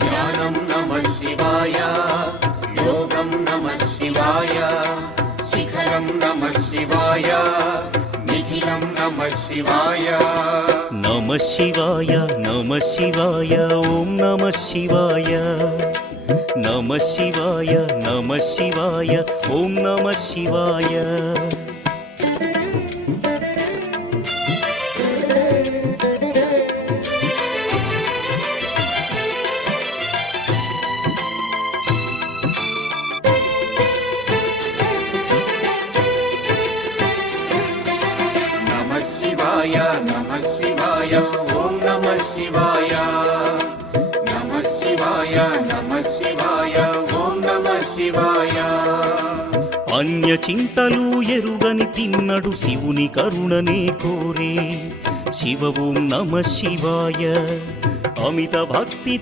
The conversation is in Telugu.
ध्यानं नमः शिवाय, योगं नमः शिवाय, शिखरं नमः शिवाय, निखिलं नमः शिवाय। नमः शिवाय नमः शिवाय ओम नमः शिवाय, नमः शिवाय नमः शिवाय ओम नमः शिवाय। नमः शिवाय ओम नमः शिवाय, नमः शिवाय ओम नमः शिवाय। अन्य చింతలు ఎరుగని తిన్నడు శివుని కరుణనే కోరే, శివ ఓం నమః శివాయ అమిత భక్తి